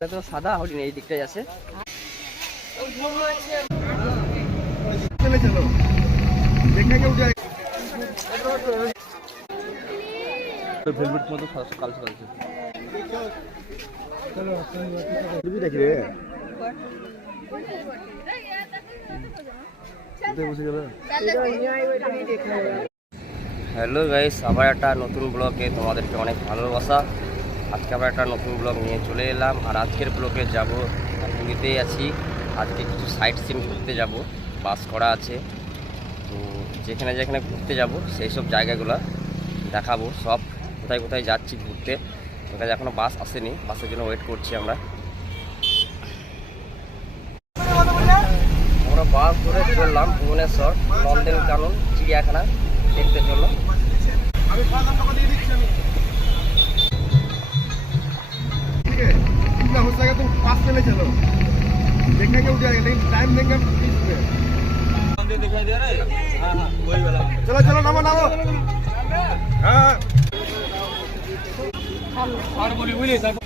এটা তো সাদা হরিণ এই দিকটাই আছে। ভেলভেট মতো কাল সকাল হ্যালো গাইস আবার একটা নতুন ব্লগে তোমাদেরকে অনেক ভালোবাসা। আজকে আবার একটা নতুন ব্লগ নিয়ে চলে এলাম। আর আজকের ব্লগে যাব পুরীতেই আছি। আজকে কিছু সাইট সিন ঘুরতে যাব। বাস করা আছে। তো যেখানে যেখানে ঘুরতে যাব, সেই সব জায়গাগুলো দেখাবো। সব কোথায় কোথায় যাচ্ছি ঘুরতে ওখানে এখনও বাস আসেনি। বাসের জন্য ওয়েট করছি আমরা। আমরা বাস ধরে চললাম ভুবনেশ্বর নন্দেন কানন, চিড়িয়াখানা দেখতে চললাম चले चलो देखेंगे उठ जाएगा लेकिन टाइम देंगे हम बीस पे दिखाई दे रहा है हाँ हाँ वही वाला चलो चलो नामो नामो हाँ और बोली बोली सब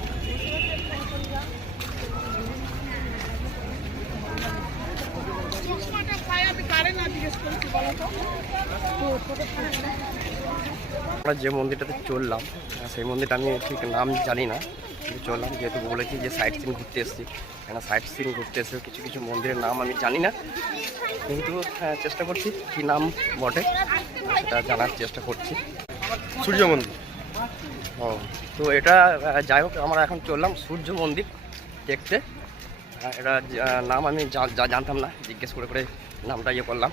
আমরা যে মন্দিরটাতে চললাম আহ, সেই মন্দিরটা আমি ঠিক নাম জানি না কিন্তু চললাম যেহেতু বলেছি যে সাইট সিন ঘুরতে এসেছি। কেন সাইট সিন ঘুরতে এসে কিছু কিছু মন্দিরের নাম আমি জানি না। কিন্তু হ্যাঁ, চেষ্টা করছি। কী নাম বটে সেটা জানার চেষ্টা করছি। সূর্য মন্দির? ও তো এটা যাই হোক আমরা এখন চললাম সূর্য মন্দির দেখতে। এটা নাম আমি জানতাম না জিজ্ঞেস করে করে নামটা ইয়ে করলাম।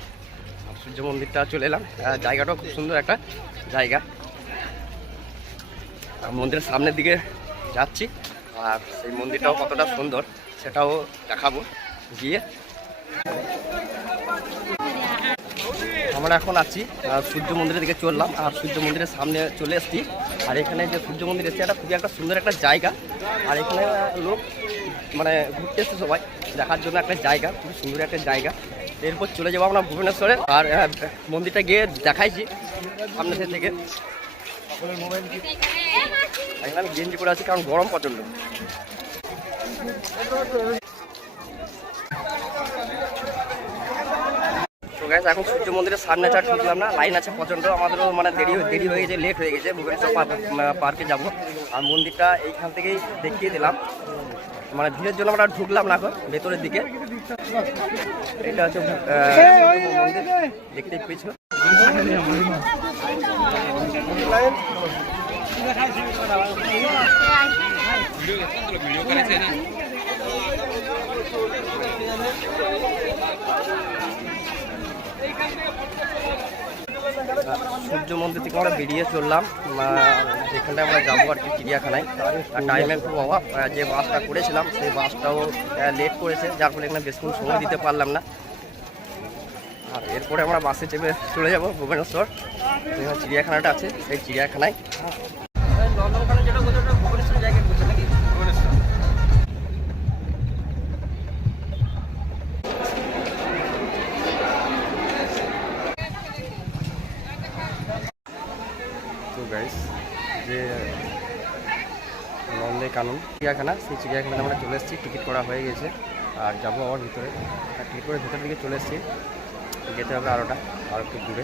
সূর্য মন্দিরটা চলে এলাম। আহ, জায়গাটাও খুব সুন্দর একটা জায়গা। আর মন্দিরের সামনের দিকে যাচ্ছি। আর সেই মন্দিরটাও কতটা সুন্দর, সেটাও দেখাবো। গিয়ে আমরা এখন আছি সূর্য মন্দিরের দিকে চললাম। আর সূর্য মন্দিরের সামনে চলে এসেছি। আর এখানে যে সূর্য মন্দির এসেছে, এটা খুবই একটা সুন্দর একটা জায়গা। আর এখানে লোক মানে ঘুরতে এসছে সবাই। দেখার জন্য একটা জায়গা, খুবই সুন্দর একটা জায়গা। এরপর চলে যাব আমরা ভুবনেশ্বরে। আর মন্দিরটা গিয়ে দেখাইছি সামনে থেকে। এখানে আমি গেঞ্জি করে আছি, কারণ গরম প্রচণ্ড। এখন সূর্য মন্দিরের সামনে চা ঢুকলাম না, লাইন আছে প্রচণ্ড, আমাদেরও মানে দেরি দেরি হয়ে গেছে লেট হয়ে গেছে, ভুবনেশ্বর পার্ক- যাব। আর মন্দিরটা এইখান থেকেই দেখিয়ে দিলাম। মানে ভিড়ের জন্য আমরা ঢুকলাম না এখন, ভেতরের দিকে। এটা হচ্ছে মন্দির দেখতেই পেয়েছ। সূর্য মন্দির থেকে আমরা বেরিয়ে চললাম। আহ, যেখানটায় আমরা যাব আর কি চিড়িয়াখানায়। আর টাইমের খুব অভাব যে বাসটা করেছিলাম সেই বাসটাও লেট করেছে যার ফলে এখানে বেশিক্ষণ সময় দিতে পারলাম না। আর এরপরে আমরা বাসে চেপে চলে যাব ভুবনেশ্বর। যেখানে চিড়িয়াখানাটা আছে সেই চিড়িয়াখানায়। গাইস যে নন্দে কানন চিড়িয়াখানা সেই চিড়িয়াখানাতে আমরা চলে এসেছি টিকিট করা হয়ে গেছে আর যাব আবার ভিতরে। আর টিকিট করে ভিতরের দিকে চলে এসেছি যেতে হবে আরোটা আরও একটু দূরে।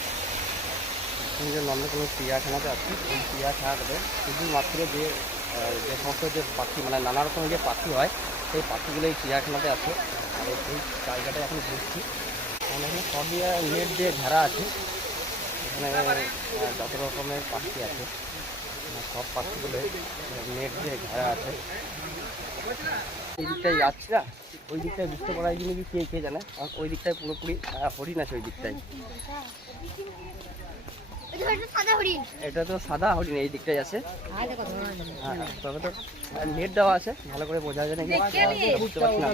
এখন যে নন্দকানন চিড়িয়াখানাতে আছে, এই চিড়িয়াখানাটাতে শুধুমাত্র যে যে সমস্ত যে পাখি মানে নানা রকমের যে পাখি হয়, সেই পাখিগুলো এই চিড়িয়াখানাতে আছে। আর এই জায়গাটা এখন ঘুরছি। মানে এখানে সবই নেট দিয়ে ঘেরা আছে, এখানে যত রকমের পাখি আছে মানে সব পাখিগুলো নেট দিয়ে ঘেরা আছে। এই দিকটায় যাচ্ছি না, ওই দিকটায় বুঝতে পারা কি কে কে জানে? ওই দিকটায় পুরোপুরি হরিণ আছে ওই দিকটায়। এটা তো সাদা হরিণ এই দিকটাই আছে। হ্যাঁ, তবে তো নেট দেওয়া আছে ভালো করে বোঝা যায় নাকি? বুঝতে পারছি না।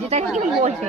যেটা কি বলছে?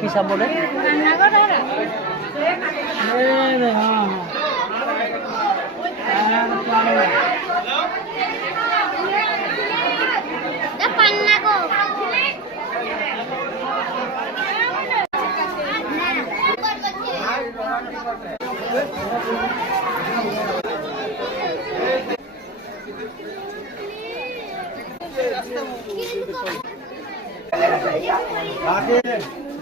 কি সাপ বলে পান্না গো এত বড় ওরা- চিড়িয়াখানা ওরা এরকম যে ওদেরকে ওরকম আমরা ওষুধ ঘুরতে medicine ঘুরতে সব খাইয়ে আলামারা রেখে হয়ে হয়েছে। মানে এক কোথায় জায়গার কি আছে মধ্যে নিজেরাই এরকম বুঝতে পারছি না তো। এমনি হয়ে গেছে। সব ঘুরে ঘুরে দেখাবো এত বড় যে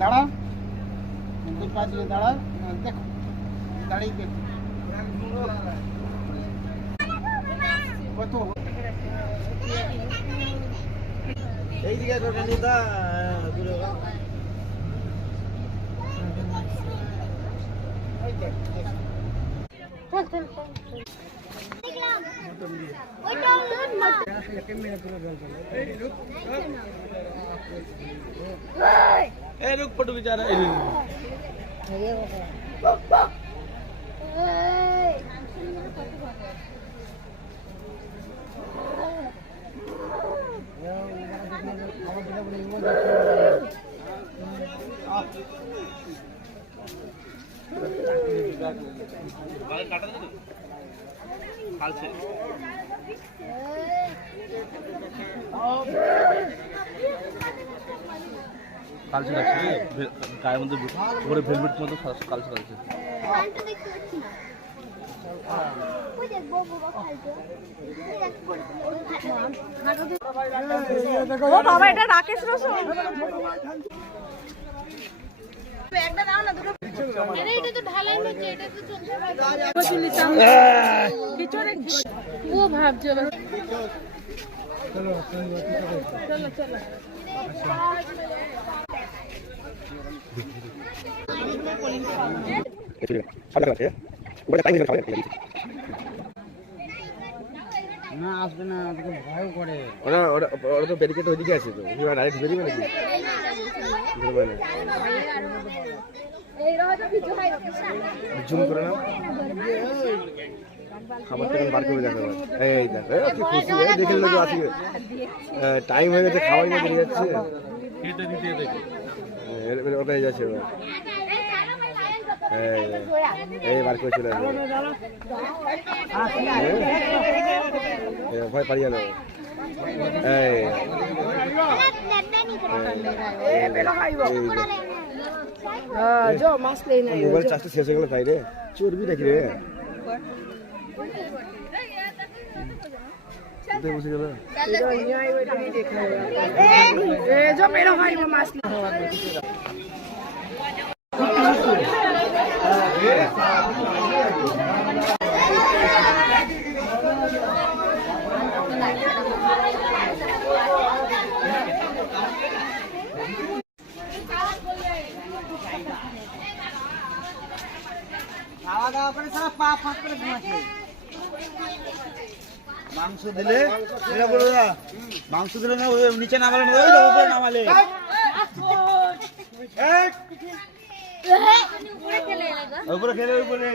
দাঁড়া। দুই পা দিয়ে দাঁড়া। দেখো দাঁড়িয়ে দেখো কত? এই দিকে নিদা দূরে ওইটা না ए रुक पटू बेचारा কালচে লাগছে গায়ের মধ্যে উপরে ভেলভেট মতো কালচে লাগছে। পানটা দেখতে পাচ্ছি না। ওই দেখব বাবা খাইতো ওই দেখ পড়ে ও বাবা এটা রাকেশ রোশন। আরে এটা তো ঢালাই হচ্ছে এটা তো চলছে ও ভাবছ না আসবে না তোকে ভয় করে। ওরা ওরা ওরা তো ব্যারিকেড ওইদিকে আছে তো। এবার ডাইরেক্ট বেরিয়ে নাকি না। জুম করে নাও। খাবার থেকে বার করে দেখো এই দেখো এই কি খুশি। এই দেখে লোক আছে টাইম হয়ে গেছে খাওয়াই না বেরিয়ে যাচ্ছে। দিতে দিতে দেখে। ওটাই যাচ্ছে এবার এই এই বার করে চলে ভয় পারিয়ে না মোবাইল চার্জটা শেষ হয়ে গেল তাই রে চর্বি নাকি রে कितने घुस गया यहां ये नहीं देखना है ए जो मेरा भाई वो मास्क খাওয়া দাওয়া করে সারা পা ফাঁক করে ঘুমাচ্ছে মাংস দিলে মাংস দিলে না নিচে নামালে না ওই উপরে নামালে। উপরে খেলে উপরে।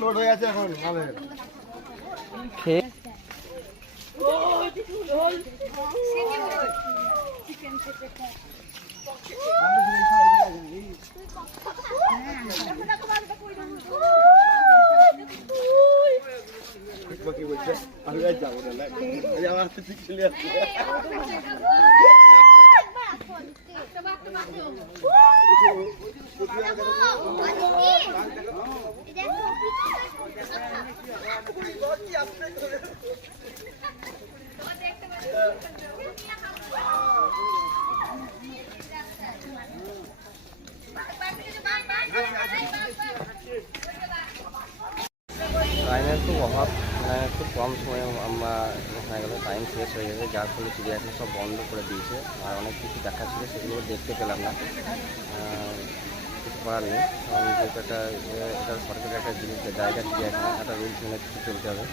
লোড হয়ে আছে এখন মালের খেয়ে কি বলছে আমি আর যাব না আমার তো ঠিক চলে আসছে টাইমের খুব অভাব মানে খুব কম সময়ে আমরা ওখানে গেলে টাইম শেষ হয়ে যাবে যার ফলে চিড়িয়াখানা সব বন্ধ করে দিয়েছে। আর অনেক কিছু দেখা ছিল, সেগুলো দেখতে পেলাম না। কিছু করার নেই। কারণ যেহেতু একটা এটা সরকারের একটা জিনিস জায়গা চিড়িয়াখানা, একটা রুলস মেনে কিছু চলতে হবে।